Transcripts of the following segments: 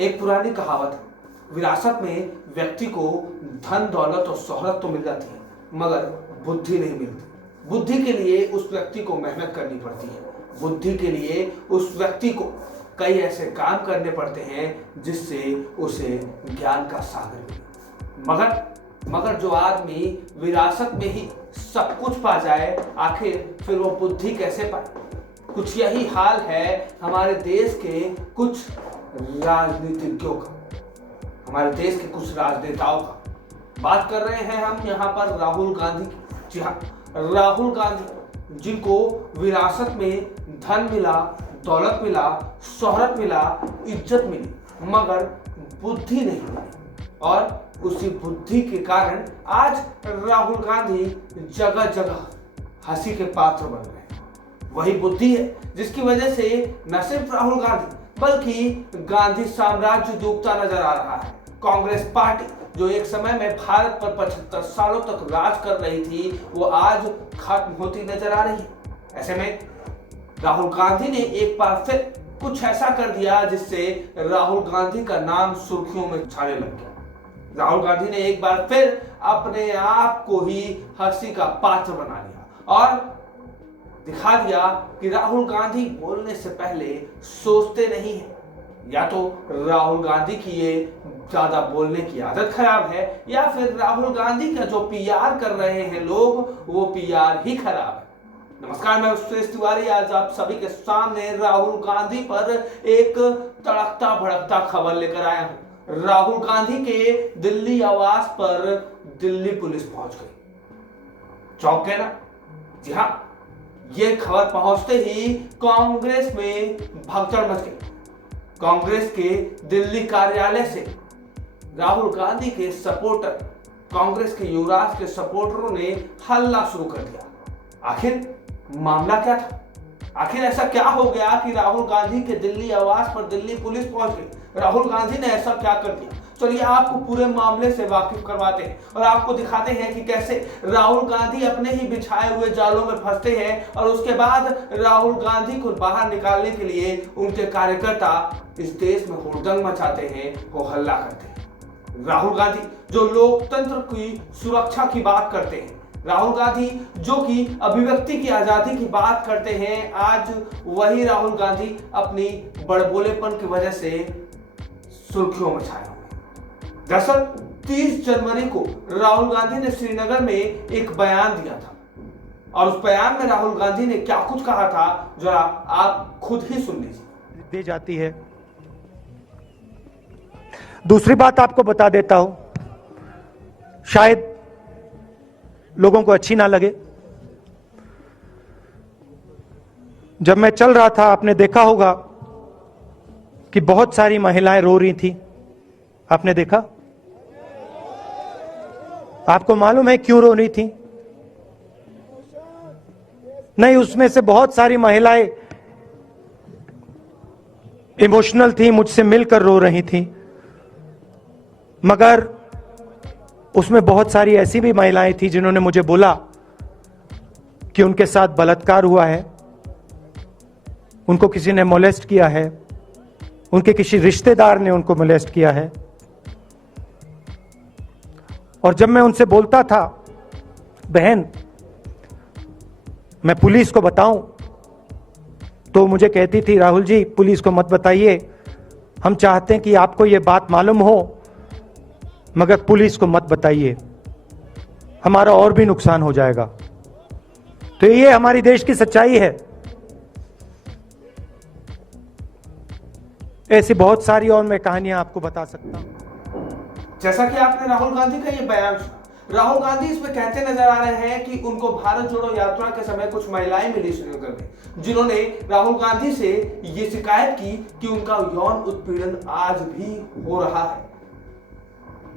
एक पुरानी कहावत है, विरासत में व्यक्ति को धन दौलत और शोहरत तो मिल जाती है मगर बुद्धि नहीं मिलती। बुद्धि के लिए उस व्यक्ति को मेहनत करनी पड़ती है। बुद्धि के लिए उस व्यक्ति को कई ऐसे काम करने पड़ते हैं जिससे उसे ज्ञान का सागर मिले। मगर जो आदमी विरासत में ही सब कुछ पा जाए, आखिर फिर वो बुद्धि कैसे पाए? कुछ यही हाल है हमारे देश के कुछ राजनीतिज्ञों का, हमारे देश के कुछ राजनेताओं का। बात कर रहे हैं हम यहाँ पर राहुल गांधी की। जी हाँ, राहुल गांधी जिनको विरासत में धन मिला, दौलत मिला, शोहरत मिला, इज्जत मिली, मगर बुद्धि नहीं मिली। और उसी बुद्धि के कारण आज राहुल गांधी जगह जगह हंसी के पात्र बन रहे हैं। वही बुद्धि है जिसकी वजह से न सिर्फ राहुल गांधी बल्कि गांधी साम्राज्य डूबता नजर आ रहा है। कांग्रेस पार्टी जो एक समय में भारत पर 75 सालों तक राज कर रही थी, वो आज खत्म होती नजर आ रही है। ऐसे में राहुल गांधी ने एक बार फिर कुछ ऐसा कर दिया जिससे राहुल गांधी का नाम सुर्खियों में छाने लग गया। राहुल गांधी ने एक बार फिर अपने आप को ही हंसी का पात्र बना लिया और दिखा दिया कि राहुल गांधी बोलने से पहले सोचते नहीं है। या तो राहुल गांधी की ये ज्यादा बोलने की आदत खराब है या फिर राहुल गांधी का जो पीआर कर रहे हैं लोग, वो पीआर ही खराब है। नमस्कार, मैं सुरेश तिवारी आज आप सभी के सामने राहुल गांधी पर एक तड़कता भड़कता खबर लेकर आया हूं। राहुल गांधी के दिल्ली आवास पर दिल्ली पुलिस पहुंच गई। चौंक गए ना? जी हाँ, ये खबर पहुंचते ही कांग्रेस में भगदड़ मच गई। कांग्रेस के दिल्ली कार्यालय से राहुल गांधी के सपोर्टर, कांग्रेस के युवराज के सपोर्टरों ने हल्ला शुरू कर दिया। आखिर मामला क्या था? आखिर ऐसा क्या हो गया कि राहुल गांधी के दिल्ली आवास पर दिल्ली पुलिस पहुंच गई? राहुल गांधी ने ऐसा क्या कर दिया? चलिए आपको पूरे मामले से वाकिफ करवाते हैं और आपको दिखाते हैं कि कैसे राहुल गांधी अपने ही बिछाए हुए जालों में फंसते हैं और उसके बाद राहुल गांधी को बाहर निकालने के लिए उनके कार्यकर्ता इस देश में हुड़दंग मचाते हैं, वो हल्ला करते हैं। राहुल गांधी जो लोकतंत्र की सुरक्षा की बात करते हैं, राहुल गांधी जो कि अभिव्यक्ति की आजादी की बात करते हैं, आज वही राहुल गांधी अपनी बड़बोलेपन की वजह से सुर्खियों में छाए हुए। दरअसल 30 जनवरी को राहुल गांधी ने श्रीनगर में एक बयान दिया था और उस बयान में राहुल गांधी ने क्या कुछ कहा था, जरा आप खुद ही सुन लीजिए। दी जाती है। दूसरी बात आपको बता देता हूं, शायद लोगों को अच्छी ना लगे। जब मैं चल रहा था, आपने देखा होगा कि बहुत सारी महिलाएं रो रही थी। आपने देखा? आपको मालूम है क्यों रो रही थी? नहीं, उसमें से बहुत सारी महिलाएं इमोशनल थी, मुझसे मिलकर रो रही थी, मगर उसमें बहुत सारी ऐसी भी महिलाएं थी जिन्होंने मुझे बोला कि उनके साथ बलात्कार हुआ है, उनको किसी ने मोलेस्ट किया है, उनके किसी रिश्तेदार ने उनको मोलेस्ट किया है। और जब मैं उनसे बोलता था, बहन मैं पुलिस को बताऊं, तो मुझे कहती थी, राहुल जी पुलिस को मत बताइए, हम चाहते हैं कि आपको यह बात मालूम हो, मगर पुलिस को मत बताइए, हमारा और भी नुकसान हो जाएगा। तो ये हमारी देश की सच्चाई है। ऐसी बहुत सारी और मैं कहानियां आपको बता सकता हूं। जैसा कि आपने राहुल गांधी का ये बयान सुना, राहुल गांधी इसमें कहते नजर आ रहे हैं कि उनको भारत जोड़ो यात्रा के समय कुछ महिलाएं मिली श्रीनगर में, जिन्होंने राहुल गांधी से ये शिकायत की कि उनका यौन उत्पीड़न आज भी हो रहा है।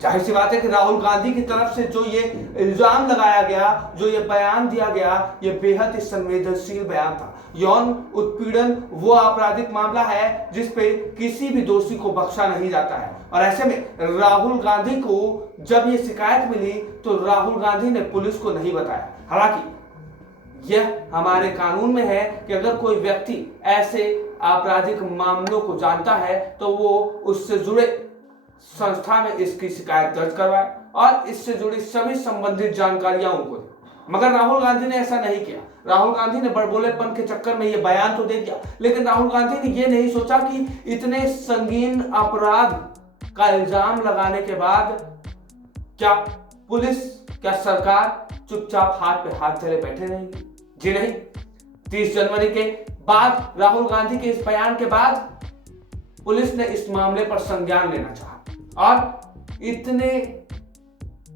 जाहिर सी बात है कि राहुल गांधी की तरफ से जो ये इल्जाम लगाया गया, जो ये बयान दिया गया, ये बेहद ही संवेदनशील बयान था। यौन उत्पीड़न वो आपराधिक मामला है जिस पे किसी भी दोषी को बख्शा नहीं जाता है। और ऐसे में राहुल गांधी को जब ये शिकायत मिली तो राहुल गांधी ने पुलिस को नहीं बताया। हालांकि यह हमारे कानून में है कि अगर कोई व्यक्ति ऐसे आपराधिक मामलों को जानता है तो वो उससे जुड़े संस्था में इसकी शिकायत दर्ज करवाए और इससे जुड़ी सभी संबंधित जानकारियां उनको दे। मगर राहुल गांधी ने ऐसा नहीं किया। राहुल गांधी ने बड़बोलेपन के चक्कर में ये बयान तो दे दिया, लेकिन राहुल गांधी ने ये नहीं सोचा कि इतने संगीन अपराध का इल्जाम लगाने के बाद क्या पुलिस, क्या सरकार चुपचाप हाथ पे हाथ धरे बैठे रहेंगे? जी नहीं। 30 जनवरी के बाद, राहुल गांधी के इस बयान के बाद पुलिस ने इस मामले पर संज्ञान लेना चाहा और इतने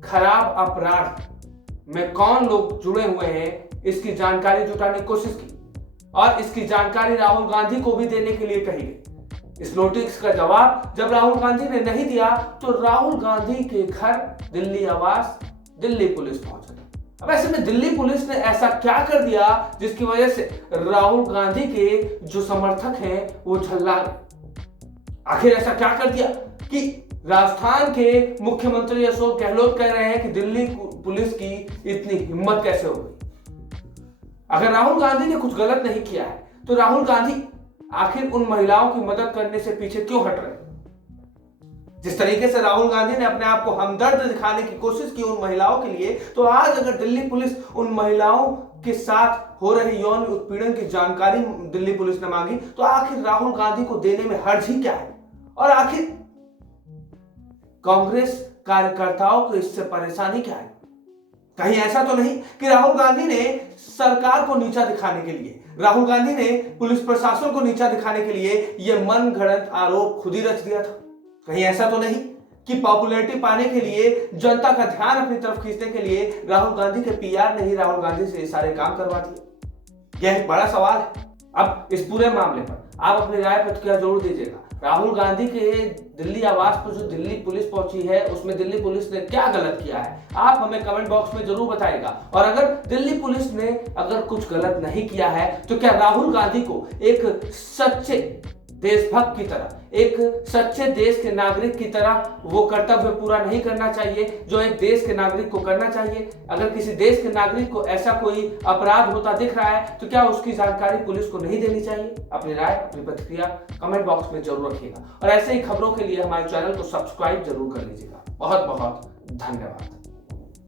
खराब अपराध में कौन लोग जुड़े हुए हैं इसकी जानकारी जुटाने की कोशिश की और इसकी जानकारी राहुल गांधी को भी देने के लिए कही गई। इस नोटिस का जवाब जब राहुल गांधी ने नहीं दिया तो राहुल गांधी के घर दिल्ली आवास दिल्ली पुलिस पहुंच गई। अब ऐसे में दिल्ली पुलिस ने ऐसा क्या कर दिया जिसकी वजह से राहुल गांधी के जो समर्थक हैं वो झल्ला गए? आखिर ऐसा क्या कर दिया कि राजस्थान के मुख्यमंत्री अशोक गहलोत कह रहे हैं कि दिल्ली पुलिस की इतनी हिम्मत कैसे हो गई? अगर राहुल गांधी ने कुछ गलत नहीं किया है तो राहुल गांधी आखिर उन महिलाओं की मदद करने से पीछे क्यों हट रहे? जिस तरीके से राहुल गांधी ने अपने आप को हमदर्द दिखाने की कोशिश की उन महिलाओं के लिए, तो आज अगर दिल्ली पुलिस उन महिलाओं के साथ हो रहे यौन उत्पीड़न की जानकारी दिल्ली पुलिस ने मांगी तो आखिर राहुल गांधी को देने में हर्ज ही क्या है? और आखिर कांग्रेस कार्यकर्ताओं को इससे परेशानी क्या है? कहीं ऐसा तो नहीं कि राहुल गांधी ने सरकार को नीचा दिखाने के लिए, राहुल गांधी ने पुलिस प्रशासन को नीचा दिखाने के लिए यह मनगढ़ंत आरोप खुद ही रच दिया था? कहीं ऐसा तो नहीं कि पॉपुलैरिटी पाने के लिए, जनता का ध्यान अपनी तरफ खींचने के लिए राहुल गांधी के पीआर ने ही राहुल गांधी से ये सारे काम करवा दिए? यह एक बड़ा सवाल है। अब इस पूरे मामले पर आप अपनी राय प्रतिक्रिया जरूर दीजिएगा। राहुल गांधी के दिल्ली आवास पर जो दिल्ली पुलिस पहुंची है उसमें दिल्ली पुलिस ने क्या गलत किया है, आप हमें कमेंट बॉक्स में जरूर बताइएगा। और अगर दिल्ली पुलिस ने अगर कुछ गलत नहीं किया है तो क्या राहुल गांधी को एक सच्चे देशभक्त की तरह, एक सच्चे देश के नागरिक की तरह वो कर्तव्य पूरा नहीं करना चाहिए जो एक देश के नागरिक को करना चाहिए? अगर किसी देश के नागरिक को ऐसा कोई अपराध होता दिख रहा है तो क्या उसकी जानकारी पुलिस को नहीं देनी चाहिए? अपनी राय, अपनी प्रतिक्रिया कमेंट बॉक्स में जरूर रखिएगा और ऐसे ही खबरों के लिए हमारे चैनल को सब्सक्राइब जरूर कर लीजिएगा। बहुत बहुत धन्यवाद।